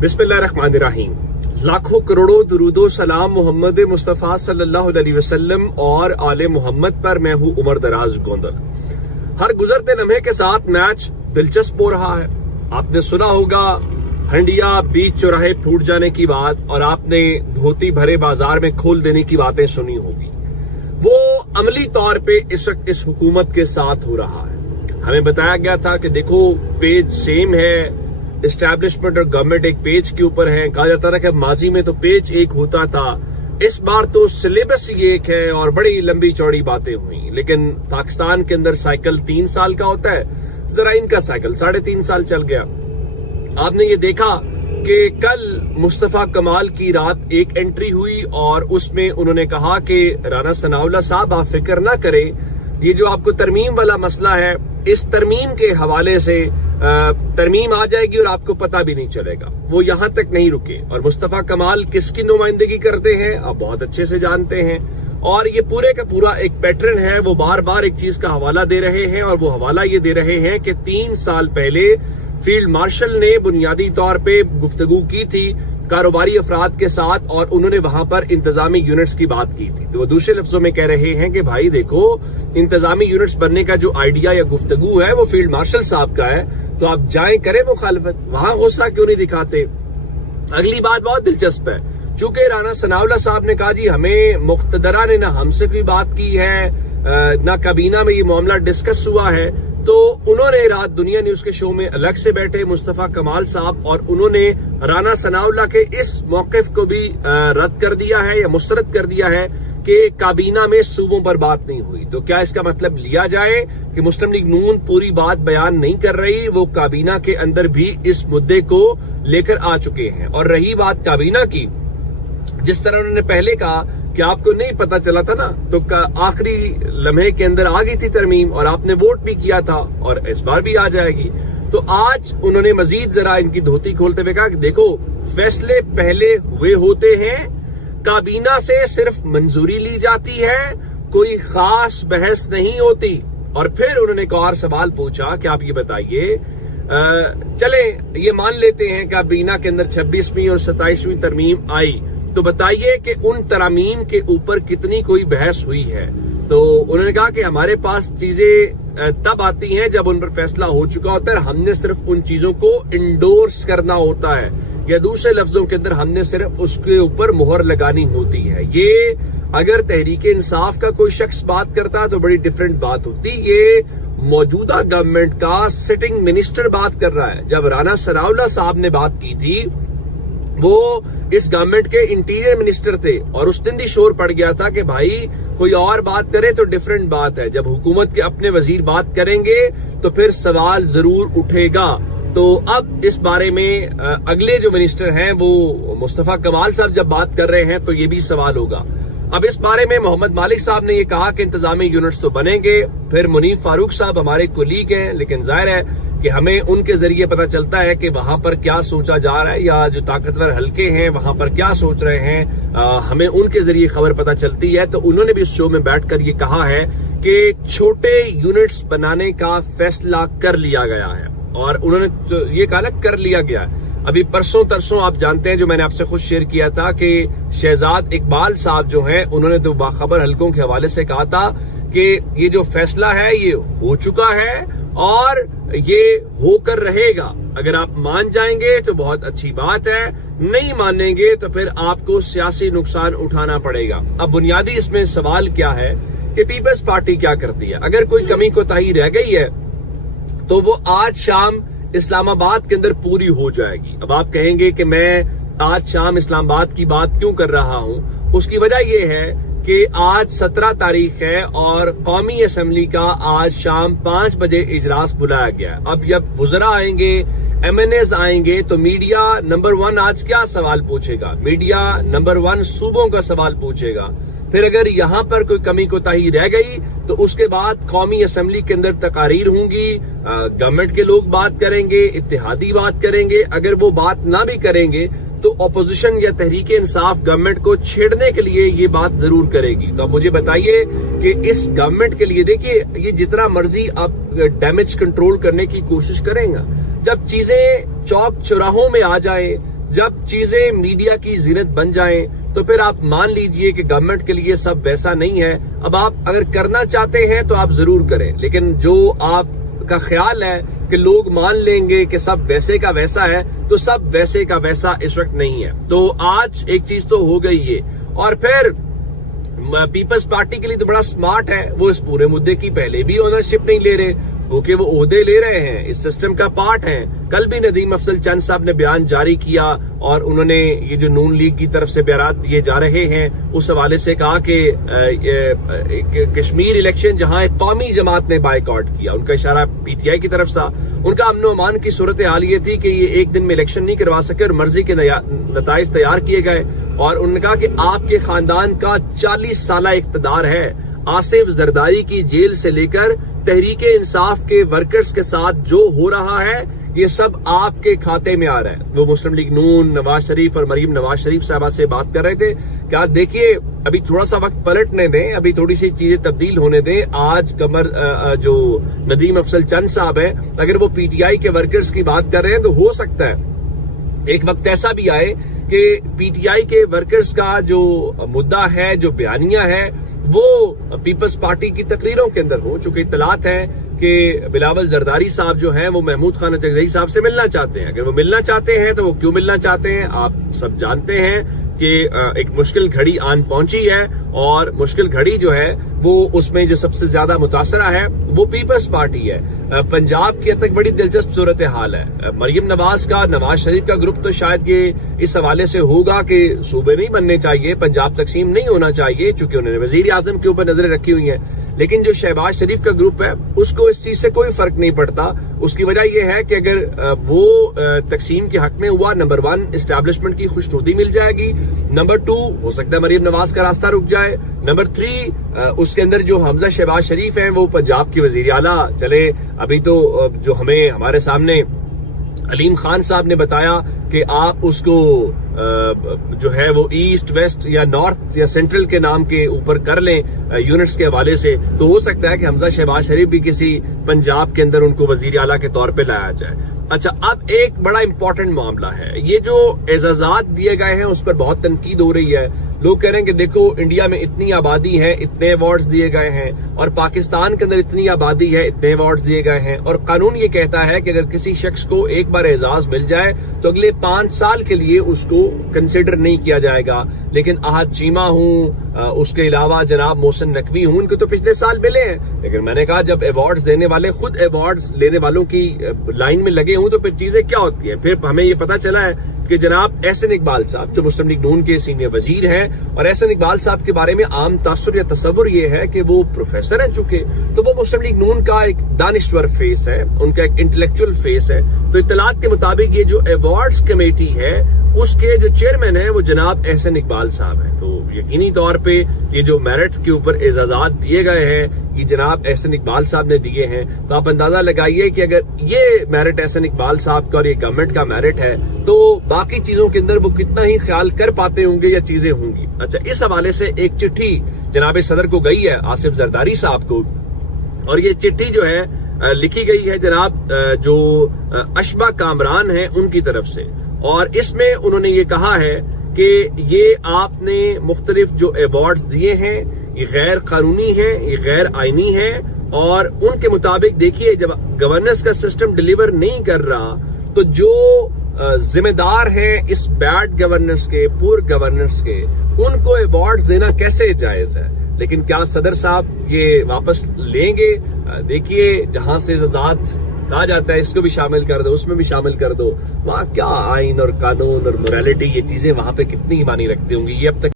बिस्मिल्लाहिर्रहमानिर्रहीम। लाखों करोड़ों दुरूदो सलाम मोहम्मद मुस्तफ़ा सल्लल्लाहु अलैहि वसल्लम और आले मोहम्मद पर। मैं हूँ उमर दराज गोंदल। हर गुजरते लम्हे के साथ मैच दिलचस्प हो रहा है। आपने सुना होगा हंडिया बीच चौराहे फूट जाने की बात, और आपने धोती भरे बाजार में खोल देने की बातें सुनी होगी। वो अमली तौर पे इस वक्त इस हुकूमत के साथ हो रहा है। हमें बताया गया था कि देखो पेज सेम है, एस्टैब्लिशमेंट और गवर्नमेंट एक पेज के ऊपर है। कहा जाता था कि माजी में तो पेज एक होता था, इस बार तो सिलेबस ही एक है, और बड़ी लंबी चौड़ी बातें हुई। लेकिन पाकिस्तान के अंदर साइकिल 3 साल का होता है, जरा इनका साइकिल 3.5 साल चल गया। आपने ये देखा कि कल मुस्तफा कमाल की रात एक एंट्री हुई और उसमें उन्होंने कहा कि राना सनाउल्लाह साहब आप फिक्र ना करें, ये जो आपको तरमीम वाला मसला है, इस तरमीम के हवाले से तरमीम आ जाएगी और आपको पता भी नहीं चलेगा। वो यहां तक नहीं रुके, और मुस्तफा कमाल किसकी नुमाइंदगी करते हैं आप बहुत अच्छे से जानते हैं। और ये पूरे का पूरा एक पैटर्न है। वो बार बार एक चीज का हवाला दे रहे हैं, और वो हवाला ये दे रहे हैं कि 3 साल पहले फील्ड मार्शल ने बुनियादी तौर पे गुफ्तगू की थी कारोबारी अफराद के साथ, और उन्होंने वहां पर इंतजामी यूनिट्स की बात की थी। तो वो दूसरे लफ्जों में कह रहे हैं कि भाई देखो, इंतजामी यूनिट्स बनने का जो आइडिया या गुफ्तगू है वो फील्ड मार्शल साहब का है, तो आप जाएं करें मुखालफत, वहां गुस्सा क्यों नहीं दिखाते। अगली बात बहुत दिलचस्प है। चूंकि राना सनाउल्लाह साहब ने कहा जी हमें मुख्तदरा ने ना हमसे कोई बात की है, ना काबीना में ये मामला डिस्कस हुआ है, तो उन्होंने रात दुनिया न्यूज के शो में अलग से बैठे मुस्तफा कमाल साहब, और उन्होंने राना सनाउल्लाह के इस मौकिफ को भी रद्द कर दिया है या मुस्तरद कर दिया है कि काबीना में सूबों पर बात नहीं हुई। तो क्या इसका मतलब लिया जाए कि मुस्लिम लीग नून पूरी बात बयान नहीं कर रही, वो काबीना के अंदर भी इस मुद्दे को लेकर आ चुके हैं। और रही बात काबीना की, जिस तरह उन्होंने पहले कहा कि आपको नहीं पता चला था ना, तो आखिरी लम्हे के अंदर आ गई थी तरमीम और आपने वोट भी किया था, और इस बार भी आ जाएगी। तो आज उन्होंने मजीद जरा इनकी धोती खोलते हुए कहा कि देखो फैसले पहले हुए होते हैं, काबीना से सिर्फ मंजूरी ली जाती है, कोई खास बहस नहीं होती। और फिर उन्होंने एक और सवाल पूछा कि आप ये बताइए, चले ये मान लेते हैं कि काबीना के अंदर 26वीं और 27वीं तरमीम आई, तो बताइए कि उन तरामीम के ऊपर कितनी कोई बहस हुई है। तो उन्होंने कहा कि हमारे पास चीजें तब आती हैं जब उन पर फैसला हो चुका होता है, हमने सिर्फ उन चीजों को इंडोर्स करना होता है, या दूसरे लफ्जों के अंदर हमने सिर्फ उसके ऊपर मुहर लगानी होती है। ये अगर तहरीक इंसाफ का कोई शख्स बात करता तो बड़ी डिफरेंट बात होती। ये मौजूदा गवर्नमेंट का सिटिंग मिनिस्टर बात कर रहा है। जब राना सनाउल्लाह साहब ने बात की थी, वो इस गवर्नमेंट के इंटीरियर मिनिस्टर थे, और उस दिन भी शोर पड़ गया था कि भाई कोई और बात करे तो डिफरेंट बात है, जब हुकूमत के अपने वजीर बात करेंगे तो फिर सवाल जरूर उठेगा। तो अब इस बारे में अगले जो मिनिस्टर हैं वो मुस्तफा कमाल साहब जब बात कर रहे हैं तो ये भी सवाल होगा। अब इस बारे में मोहम्मद मालिक साहब ने ये कहा कि इंतजामी यूनिट्स तो बनेंगे। फिर मुनीफ फारूक साहब हमारे कोलीग हैं, लेकिन जाहिर है कि हमें उनके जरिए पता चलता है कि वहां पर क्या सोचा जा रहा है, या जो ताकतवर हलके हैं वहां पर क्या सोच रहे हैं, हमें उनके जरिए खबर पता चलती है। तो उन्होंने भी इस शो में बैठकर ये कहा है कि छोटे यूनिट्स बनाने का फैसला कर लिया गया है, और उन्होंने ये कहा ना कर लिया गया है। अभी परसों तरसों आप जानते हैं, जो मैंने आपसे खुद शेयर किया था कि शहजाद इकबाल साहब जो हैं, उन्होंने तो बाखबर हलकों के हवाले से कहा था कि ये जो फैसला है ये हो चुका है और ये होकर रहेगा। अगर आप मान जाएंगे तो बहुत अच्छी बात है, नहीं मानेंगे तो फिर आपको सियासी नुकसान उठाना पड़ेगा। अब बुनियादी इसमें सवाल क्या है कि पीपल्स पार्टी क्या करती है। अगर कोई कमी कोताही रह गई है तो वो आज शाम इस्लामाबाद के अंदर पूरी हो जाएगी। अब आप कहेंगे कि मैं आज शाम इस्लामाबाद की बात क्यों कर रहा हूं, उसकी वजह यह है कि आज 17 तारीख है और कौमी असम्बली का आज शाम 5 बजे इजलास बुलाया गया है। अब जब वुज़रा आएंगे, MNAs आएंगे, तो मीडिया नंबर 1 आज क्या सवाल पूछेगा? मीडिया नंबर 1 सूबों का सवाल पूछेगा। फिर अगर यहाँ पर कोई कमी कोताही रह गई तो उसके बाद कौमी असम्बली के अंदर तकारीर होंगी, गवर्नमेंट के लोग बात करेंगे, इत्तेहादी बात करेंगे। अगर वो बात ना भी करेंगे तो अपोजिशन या तहरीक इंसाफ गवर्नमेंट को छेड़ने के लिए ये बात जरूर करेगी। तो अब मुझे बताइए कि इस गवर्नमेंट के लिए, देखिए ये जितना मर्जी आप डैमेज कंट्रोल करने की कोशिश करेंगे, जब चीजें चौक चौराहों में आ जाए جب چیزیں میڈیا کی زینت بن جائیں تو پھر آپ مان لیجئے کہ گورنمنٹ کے لیے سب ویسا نہیں ہے. اب آپ اگر کرنا چاہتے ہیں تو آپ ضرور کریں، لیکن جو آپ کا خیال ہے کہ لوگ مان لیں گے کہ سب ویسے کا ویسا ہے، تو سب ویسے کا ویسا اس وقت نہیں ہے. تو آج ایک چیز تو ہو گئی ہے، اور پھر پیپلز پارٹی کے لیے تو بڑا سمارٹ ہے، وہ اس پورے مدعے کی پہلے بھی اونرشپ نہیں لے رہے، کیونکہ وہ عہدے لے رہے ہیں، اس سسٹم کا پارٹ ہیں. کل بھی ندیم افضل چند صاحب نے بیان جاری کیا اور انہوں نے یہ جو نون لیگ کی طرف سے بیانات دیے جا رہے ہیں اس حوالے سے کہا کہ کشمیر الیکشن جہاں ایک قومی جماعت نے بائیکاٹ کیا، ان کا اشارہ پی ٹی آئی کی طرف سے. ان کا امن و امان کی صورتحال یہ تھی کہ یہ ایک دن میں الیکشن نہیں کروا سکے اور مرضی کے نتائج تیار کیے گئے، اور انہوں نے کہا کہ آپ کے خاندان کا 40 سالہ اقتدار ہے، آصف زرداری کی جیل سے لے کر تحریک انصاف کے ورکرز کے ساتھ جو ہو رہا ہے یہ سب آپ کے کھاتے میں آ رہا ہے. وہ مسلم لیگ نون نواز شریف اور مریم نواز شریف صاحبہ سے بات کر رہے تھے کہ آپ دیکھیے ابھی تھوڑا سا وقت پلٹنے دیں، ابھی تھوڑی سی چیزیں تبدیل ہونے دیں. آج جو ندیم افضل چند صاحب ہیں اگر وہ پی ٹی آئی کے ورکرز کی بات کر رہے ہیں تو ہو سکتا ہے ایک وقت ایسا بھی آئے کہ پی ٹی آئی کے ورکرز کا جو مدعا ہے، جو بیانیہ ہے، وہ پیپلز پارٹی کی تقریروں کے اندر ہو. چونکہ اطلاعات ہیں کہ بلاول زرداری صاحب جو ہیں وہ محمود خان اچکزئی صاحب سے ملنا چاہتے ہیں. اگر وہ ملنا چاہتے ہیں تو وہ کیوں ملنا چاہتے ہیں آپ سب جانتے ہیں کہ ایک مشکل گھڑی آن پہنچی ہے، اور مشکل گھڑی جو ہے وہ اس میں جو سب سے زیادہ متاثرہ ہے وہ پیپلز پارٹی ہے. پنجاب کی حد تک بڑی دلچسپ صورتحال ہے. مریم نواز کا، نواز شریف کا گروپ تو شاید یہ اس حوالے سے ہوگا کہ صوبے نہیں بننے چاہیے، پنجاب تقسیم نہیں ہونا چاہیے، چونکہ انہوں نے وزیر اعظم کے اوپر نظریں رکھی ہوئی ہیں. لیکن جو شہباز شریف کا گروپ ہے اس کو اس چیز سے کوئی فرق نہیں پڑتا. اس کی وجہ یہ ہے کہ اگر وہ تقسیم کے حق میں ہوا، نمبر 1 اسٹیبلشمنٹ کی خوشنودی مل جائے گی، نمبر 2 ہو سکتا ہے مریم نواز کا راستہ رک جائے، نمبر 3 اس کے اندر جو حمزہ شہباز شریف ہیں وہ پنجاب کی وزیر اعلیٰ چلے. ابھی تو جو ہمارے سامنے علیم خان صاحب نے بتایا کہ آپ اس کو جو ہے وہ ایسٹ ویسٹ یا نارتھ یا سینٹرل کے نام کے اوپر کر لیں یونٹس کے حوالے سے، تو ہو سکتا ہے کہ حمزہ شہباز شریف بھی کسی پنجاب کے اندر ان کو وزیر اعلیٰ کے طور پہ لایا جائے. اچھا، اب ایک بڑا امپورٹنٹ معاملہ ہے، یہ جو اعزازات دیے گئے ہیں اس پر بہت تنقید ہو رہی ہے. لوگ کہہ رہے ہیں کہ دیکھو انڈیا میں اتنی آبادی ہے، اتنے ایوارڈز دیے گئے ہیں، اور پاکستان کے اندر اتنی آبادی ہے، اتنے ایوارڈز دیے گئے ہیں، اور قانون یہ کہتا ہے کہ اگر کسی شخص کو ایک بار اعزاز مل جائے تو اگلے 5 سال کے لیے اس کو کنسیڈر نہیں کیا جائے گا. لیکن احد چیمہ ہوں، اس کے علاوہ جناب محسن نقوی ہوں، ان کو تو پچھلے سال ملے ہیں. لیکن میں نے کہا جب ایوارڈز دینے والے خود ایوارڈز لینے والوں کی لائن میں لگے ہوں تو پھر چیزیں کیا ہوتی ہیں. پھر ہمیں یہ پتا چلا ہے کہ جناب احسن اقبال صاحب جو مسلم لیگ نون کے سینئر وزیر ہیں، اور احسن اقبال صاحب کے بارے میں عام تاثر یا تصور یہ ہے کہ وہ پروفیسر ہیں، چونکہ تو وہ مسلم لیگ نون کا ایک دانشور فیس ہے، ان کا ایک انٹلیکچوئل فیس ہے. تو اطلاعات کے مطابق یہ جو ایوارڈز کمیٹی ہے اس کے جو چیئرمین ہیں وہ جناب احسن اقبال صاحب ہیں. تو یقینی طور پہ یہ جو میرٹ کے اوپر اعزازات دیے گئے ہیں یہ جناب احسن اقبال صاحب نے دیے ہیں. تو آپ اندازہ لگائیے کہ اگر یہ میرٹ احسن اقبال صاحب کا اور یہ گورنمنٹ کا میرٹ ہے تو باقی چیزوں کے اندر وہ کتنا ہی خیال کر پاتے ہوں گے یا چیزیں ہوں گی. اچھا، اس حوالے سے ایک چٹھی جناب صدر کو گئی ہے آصف زرداری صاحب کو، اور یہ چٹھی جو ہے لکھی گئی ہے جناب جو اشبا کامران ہیں ان کی طرف سے، اور اس میں انہوں نے یہ کہا ہے کہ یہ آپ نے مختلف جو ایوارڈز دیے ہیں یہ غیر قانونی ہیں، یہ غیر آئینی ہیں، اور ان کے مطابق دیکھیے جب گورننس کا سسٹم ڈیلیور نہیں کر رہا تو جو ذمہ دار ہیں اس بیڈ گورننس کے، پور گورننس کے، ان کو ایوارڈز دینا کیسے جائز ہے. لیکن کیا صدر صاحب یہ واپس لیں گے؟ دیکھیے جہاں سے اعزازات کہا جاتا ہے اس کو بھی شامل کر دو، اس میں بھی شامل کر دو، وہاں کیا آئین اور قانون اور موریلٹی یہ چیزیں وہاں پہ کتنی معنی رکھتی ہوں گی یہ اب تک